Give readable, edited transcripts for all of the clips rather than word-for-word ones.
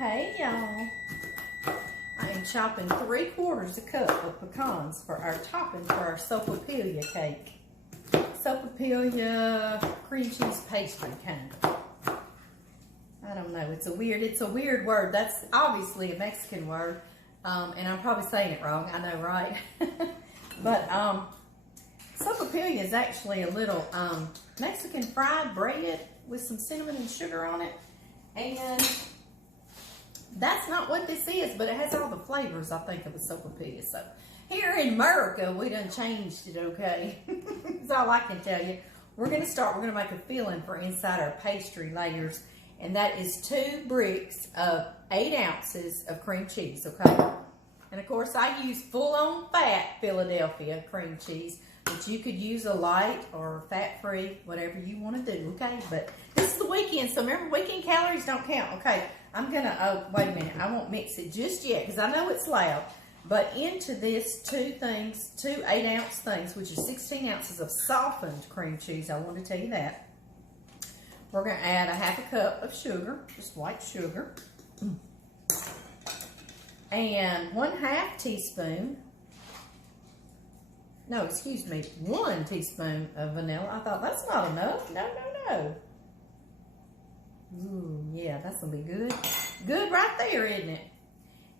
Hey y'all, I am chopping 3/4 a cup of pecans for our topping for our Sopapilla cake. Sopapilla cream cheese pastry kind of. I don't know, it's a weird word. That's obviously a Mexican word, and I'm probably saying it wrong, I know, right? But Sopapilla is actually a little Mexican fried bread with some cinnamon and sugar on it, and that's not what this is, but it has all the flavors, I think, of a Sopapilla. So here in America, we done changed it, okay? That's all I can tell you. We're gonna make a filling for inside our pastry layers, and that is 2 bricks of 8 ounces of cream cheese, okay? And of course, I use full-on fat Philadelphia cream cheese, but you could use a light or fat-free, whatever you want to do, okay? But this is the weekend, so remember, weekend calories don't count, okay? I'm gonna, oh, wait a minute, I won't mix it just yet, because I know it's loud. But into this 2 8-ounce things, which is 16 ounces of softened cream cheese, I want to tell you that. We're gonna add a 1/2 cup of sugar, just white sugar. And 1/2 teaspoon, no, excuse me, 1 teaspoon of vanilla. I thought, that's not enough. No. Ooh, yeah, that's gonna be good. Good right there, isn't it?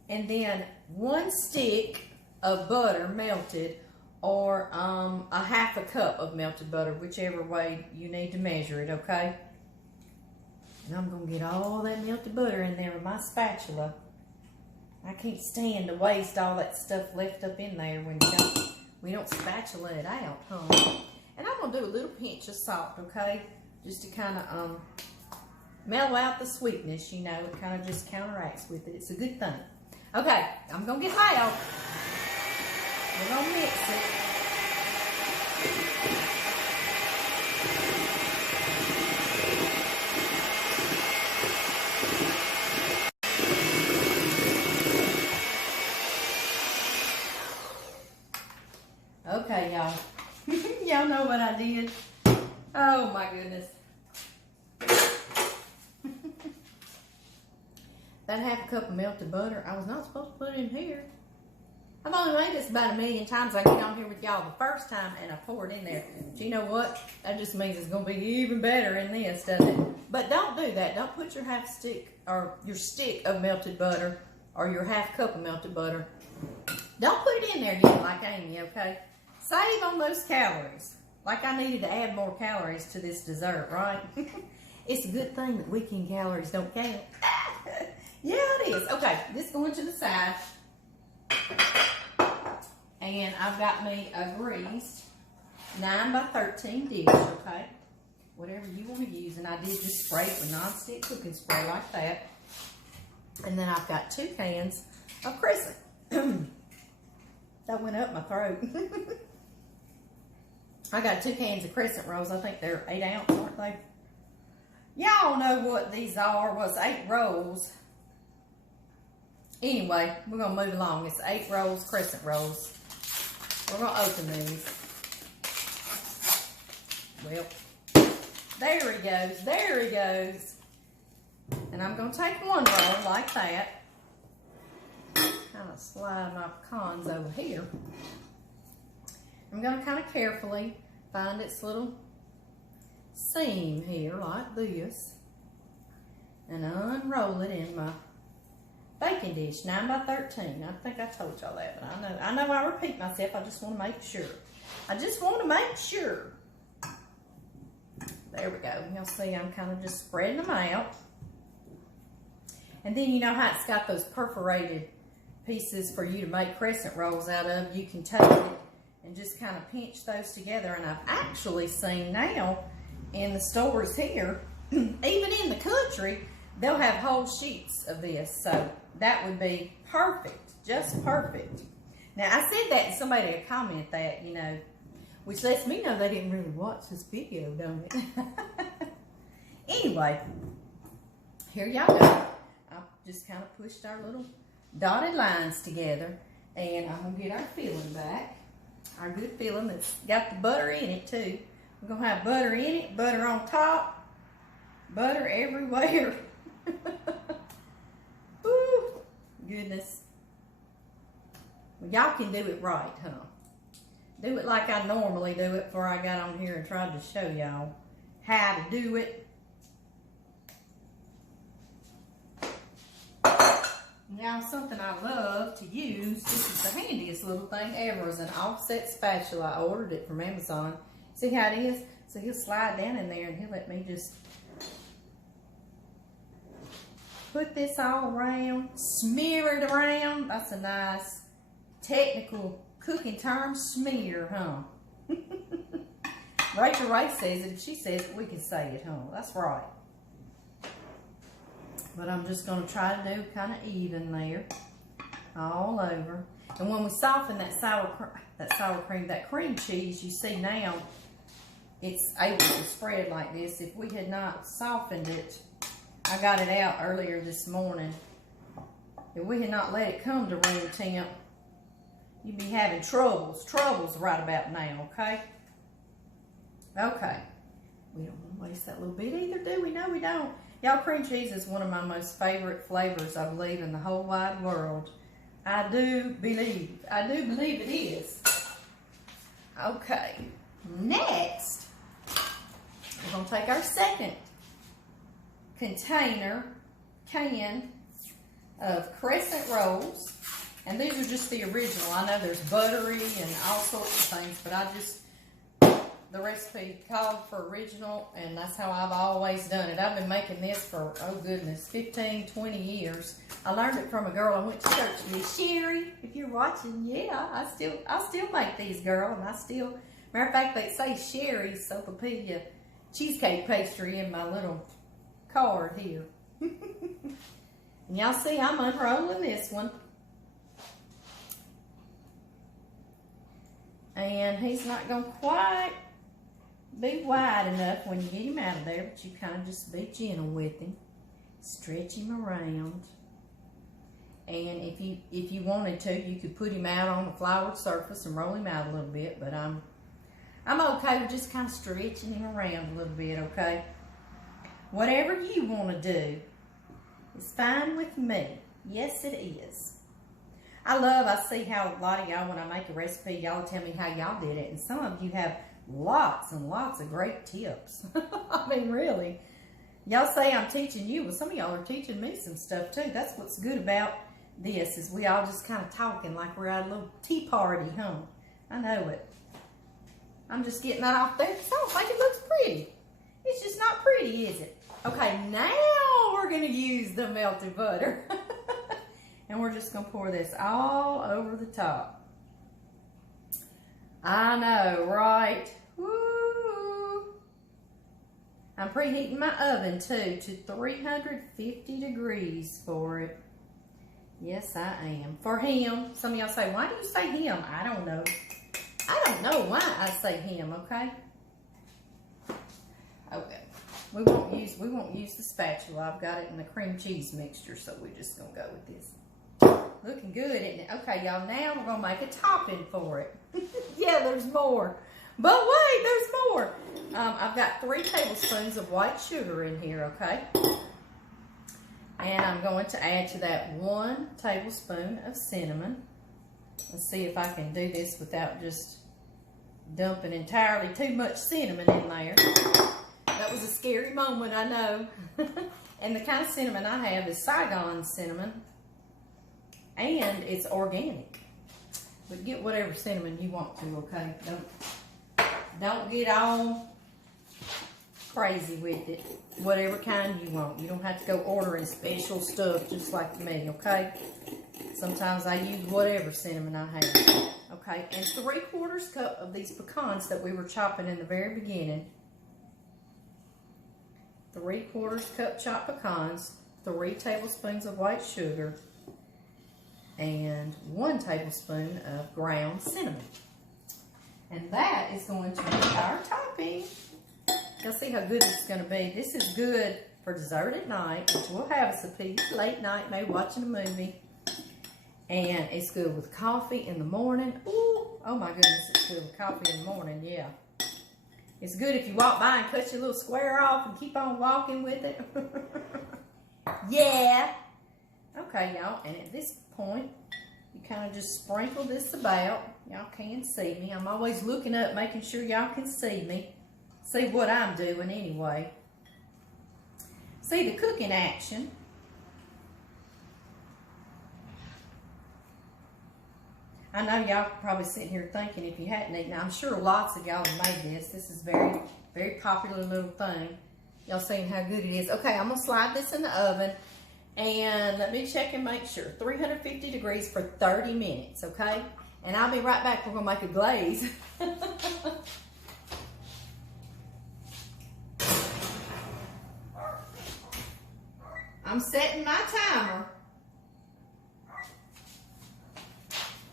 And then 1 stick of butter melted, or a 1/2 cup of melted butter, whichever way you need to measure it, okay? And I'm gonna get all that melted butter in there with my spatula. I can't stand to waste all that stuff left up in there when we don't spatula it out, huh? And I'm gonna do a little pinch of salt, okay? Just to kind of mellow out the sweetness, you know. It kind of just counteracts with it. It's a good thing. Okay, I'm gonna get loud. We're gonna mix it. Okay, y'all. Y'all know what I did. Oh my goodness. That 1/2 cup of melted butter, I was not supposed to put it in here. I've only made this about 1,000,000 times. I get on here with y'all the first time and I pour it in there. But you know what? That just means it's going to be even better in this, doesn't it? But don't do that. Don't put your 1/2 stick or your stick of melted butter or your 1/2 cup of melted butter. Don't put it in there yet like Amy, okay? Save on those calories. Like I needed to add more calories to this dessert, right? It's a good thing that weekend calories don't count. Yeah, it is. Okay, this going to the side. And I've got me a greased 9 by 13 dish, okay? Whatever you want to use. And I did just spray it with non-stick cooking spray like that. And then I've got 2 cans of crescent. That went up my throat. I got 2 cans of crescent rolls. I think they're 8 ounce, aren't they? Y'all know what these are. Well, it's 8 rolls. Anyway, we're going to move along. It's 8 rolls, crescent rolls. We're going to open these. Well, there he goes. There he goes. And I'm going to take 1 roll like that. Kind of slide my pecans over here. I'm going to kind of carefully find its little seam here like this. And unroll it in my baking dish, 9 by 13. I think I told y'all that, but I know I repeat myself. I just want to make sure. I just want to make sure. There we go. You'll see I'm kind of just spreading them out. And then you know how it's got those perforated pieces for you to make crescent rolls out of. You can take it and just kind of pinch those together. And I've actually seen now in the stores here, even in the country, they'll have whole sheets of this. So that would be perfect, just perfect. Now, I said that and somebody had commented that, you know, which lets me know they didn't really watch this video, don't it? Anyway, here y'all go. I just kind of pushed our little dotted lines together, and I'm going to get our filling back. Our good filling that's got the butter in it, too. We're going to have butter in it, butter on top, butter everywhere. goodness. Well, y'all can do it right, huh? Do it like I normally do it before I got on here and tried to show y'all how to do it. Now, something I love to use, this is the handiest little thing ever, is an offset spatula. I ordered it from Amazon. See how it is? So he'll slide down in there and he'll let me just put this all around, smear it around. That's a nice technical cooking term, smear, huh? Rachel Ray says it. If she says it, we can say it, huh? That's right. But I'm just going to try to do kind of even there, all over. And when we soften that sour cream, that cream cheese, you see now, it's able to spread like this. If we had not softened it, I got it out earlier this morning. If we had not let it come to room temp, you'd be having troubles right about now, okay? Okay. We don't want to waste that little bit either, do we? No, we don't. Y'all, cream cheese is one of my most favorite flavors, I believe, in the whole wide world. I do believe it is. Okay. Next, we're going to take our second can of crescent rolls. And these are just the original. I know there's buttery and all sorts of things, but the recipe called for original, and that's how I've always done it. I've been making this for, oh goodness, 15, 20 years. I learned it from a girl I went to church with, Sherry. If you're watching, yeah, I still make these, girl, and matter of fact, they say Sherry's Sopapilla cheesecake pastry in my little card here. And y'all see I'm unrolling this one. And he's not going to quite be wide enough when you get him out of there, but you kind of just be gentle with him. Stretch him around. And if you wanted to, you could put him out on a floured surface and roll him out a little bit, but I'm okay with just kind of stretching him around a little bit, okay? Whatever you want to do is fine with me. Yes, it is. I see how a lot of y'all, when I make a recipe, y'all tell me how y'all did it. And some of you have lots and lots of great tips. I mean, really. Y'all say I'm teaching you. Well, some of y'all are teaching me some stuff, too. That's what's good about this, is we all just kind of talking like we're at a little tea party, huh? I know it. I'm just getting that off there because I don't think it looks pretty. It's just not pretty, is it? Okay, now we're going to use the melted butter. And we're just going to pour this all over the top. I know, right? Woo! I'm preheating my oven, too, to 350 degrees for it. Yes, I am. For him. Some of y'all say, why do you say him? I don't know. I don't know why I say him, okay? Okay. We won't use the spatula. I've got it in the cream cheese mixture, so we're just going to go with this. Looking good, isn't it? Okay, y'all, now we're going to make a topping for it. Yeah, there's more. But wait, there's more. I've got 3 tablespoons of white sugar in here, okay? And I'm going to add to that 1 tablespoon of cinnamon. Let's see if I can do this without just dumping entirely too much cinnamon in there. That was a scary moment, I know. And the kind of cinnamon I have is Saigon cinnamon. And it's organic. But get whatever cinnamon you want to, okay? Don't get all crazy with it. Whatever kind you want. You don't have to go ordering special stuff just like me, okay? Sometimes I use whatever cinnamon I have. Okay, and 3/4 cup of these pecans that we were chopping in the very beginning. 3/4 cup chopped pecans, 3 tablespoons of white sugar, and 1 tablespoon of ground cinnamon. And that is going to be our topping. You'll see how good it's going to be. This is good for dessert at night, which we'll have us a piece late night, maybe watching a movie. And it's good with coffee in the morning. Ooh, oh my goodness, it's good with coffee in the morning, yeah. It's good if you walk by and cut your little square off and keep on walking with it. Yeah. Okay, y'all, and at this point, you kind of just sprinkle this about. Y'all can see me. I'm always looking up, making sure y'all can see me. See what I'm doing anyway. See the cooking action. I know y'all probably sitting here thinking if you hadn't eaten, I'm sure lots of y'all have made this. This is very, very popular little thing. Y'all seeing how good it is. Okay, I'm gonna slide this in the oven and let me check and make sure. 350 degrees for 30 minutes, okay? And I'll be right back. We're gonna make a glaze. I'm setting my timer.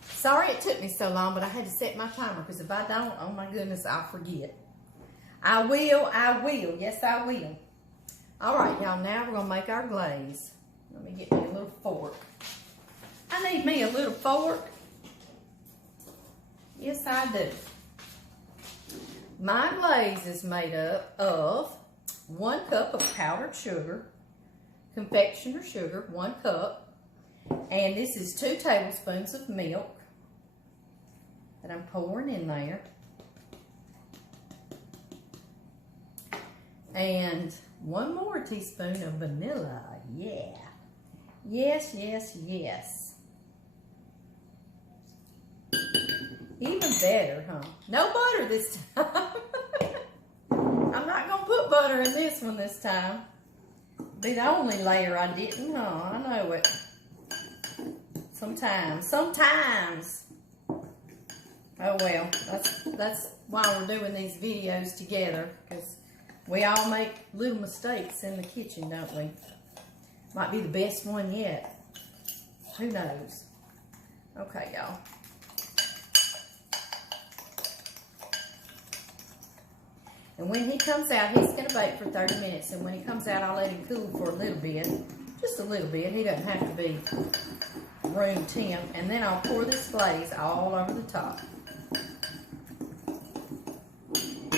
Sorry it took me so long, but I had to set my timer because if I don't, oh my goodness, I'll forget. I will. Yes, I will. All right, y'all, now we're going to make our glaze. Let me get me a little fork. I need me a little fork. Yes, I do. My glaze is made up of 1 cup of powdered sugar, confectioner sugar, 1 cup, and this is 2 tablespoons of milk that I'm pouring in there. And 1 more teaspoon of vanilla. Yeah. Yes, yes, yes. Even better, huh? No butter this time. I'm not going to put butter in this one this time. Be the only layer I didn't, huh? I know it. Sometimes. Oh well, that's why we're doing these videos together, because we all make little mistakes in the kitchen, don't we? Might be the best one yet. Who knows? Okay, y'all. And when he comes out, he's going to bake for 30 minutes. And when he comes out, I'll let him cool for a little bit. Just a little bit. He doesn't have to be room temp. And then I'll pour this glaze all over the top.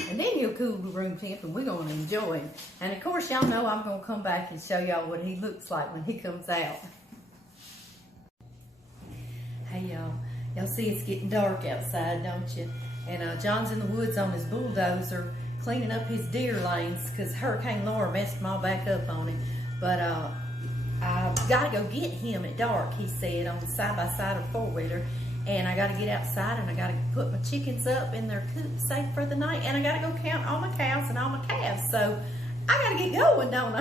And then he'll cool to room temp and we're going to enjoy him. And of course, y'all know I'm going to come back and show y'all what he looks like when he comes out. Hey, y'all. Y'all see it's getting dark outside, don't you? And John's in the woods on his bulldozer cleaning up his deer lanes because Hurricane Laura messed them all back up on him. But I've got to go get him at dark, he said, on the side-by-side of four-wheeler. And I got to get outside and I got to put my chickens up in their coop safe for the night. And I got to go count all my cows and all my calves. So I got to get going, don't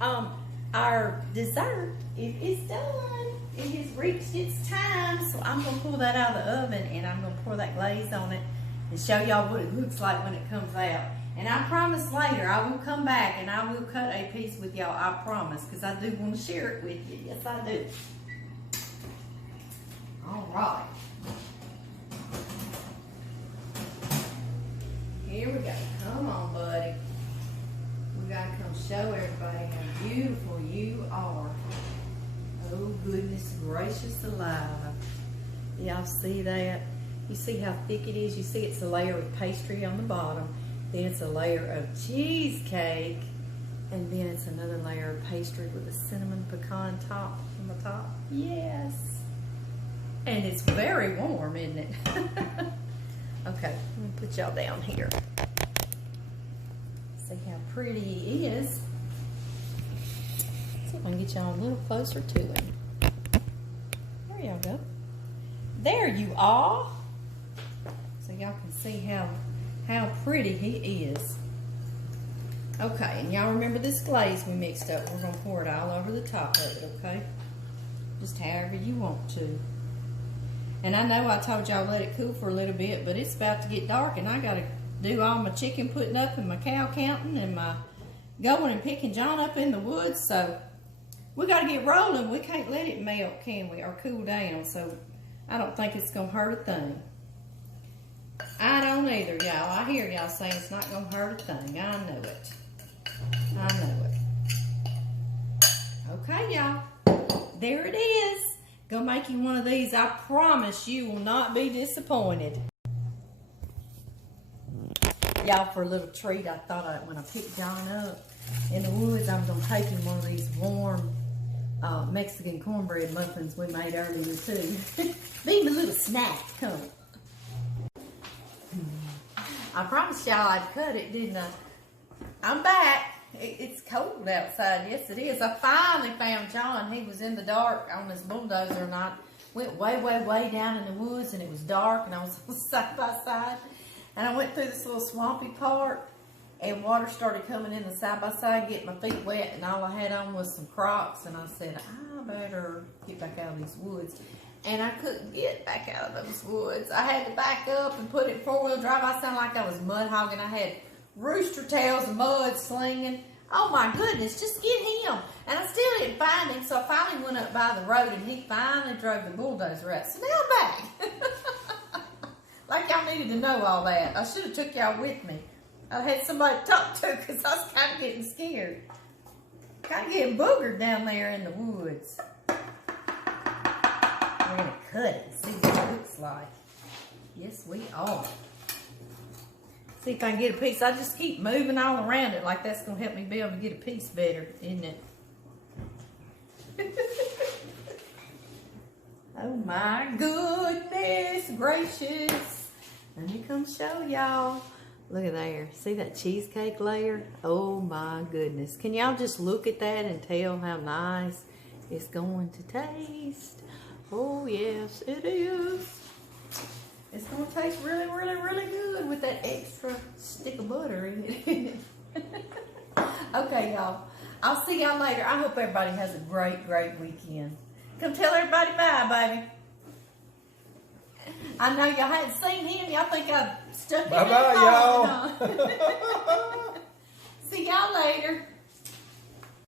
I? Our dessert is done. It has reached its time. So I'm going to pull that out of the oven and I'm going to pour that glaze on it and show y'all what it looks like when it comes out. And I promise later I will come back and I will cut a piece with y'all. I promise, because I do want to share it with you. Yes, I do. All right. Here we go. Come on, buddy. We got to come show everybody how beautiful you are. Oh, goodness gracious alive. Y'all see that? You see how thick it is? You see it's a layer of pastry on the bottom. Then it's a layer of cheesecake. And then it's another layer of pastry with a cinnamon pecan top on the top. Yes. And it's very warm, isn't it? Okay, let me put y'all down here. See how pretty he is. See if I can get y'all a little closer to him. There y'all go. There you are. So y'all can see how pretty he is. Okay, and y'all remember this glaze we mixed up. We're going to pour it all over the top of it, okay? Just however you want to. And I know I told y'all let it cool for a little bit, but it's about to get dark and I got to do all my chicken putting up and my cow counting and my going and picking John up in the woods. So we got to get rolling. We can't let it melt, can we, or cool down. So I don't think it's going to hurt a thing. I don't either, y'all. I hear y'all saying it's not going to hurt a thing. I know it. I know it. Okay, y'all. There it is. Go make you one of these. I promise you will not be disappointed. Y'all, for a little treat, I thought when I picked John up in the woods, I'm going to take him one of these warm Mexican cornbread muffins we made earlier too. Being a little snack, come. I promised y'all I'd cut it, didn't I? I'm back. It's cold outside. Yes, it is. I finally found John. He was in the dark on his bulldozer, and I went way, way, way down in the woods, and it was dark, and I was side by side. And I went through this little swampy part, and water started coming in the side by side, getting my feet wet, and all I had on was some Crocs, and I said, I better get back out of these woods. And I couldn't get back out of those woods. I had to back up and put it in four-wheel drive. I sounded like I was mud hogging. I had rooster tails and mud slinging. Oh my goodness, just get him. And I still didn't find him, so I finally went up by the road, and he finally drove the bulldozer out. So now I'm back. Like y'all needed to know all that. I should have took y'all with me. I had somebody to talk to because I was kind of getting scared. Kind of getting boogered down there in the woods. We're going to cut it and see what it looks like. Yes, we are. See if I can get a piece. I just keep moving all around it like that's going to help me be able to get a piece better, isn't it? Oh my goodness gracious. Let me come show y'all. Look at there. See that cheesecake layer? Oh my goodness. Can y'all just look at that and tell how nice it's going to taste? Oh yes, it is. It's going to taste really, really, really good with that extra stick of butter in it. Okay, y'all. I'll see y'all later. I hope everybody has a great, great weekend. Come tell everybody bye, baby. I know y'all hadn't seen him. Y'all think I stuck him in the Bye-bye, y'all. See y'all later.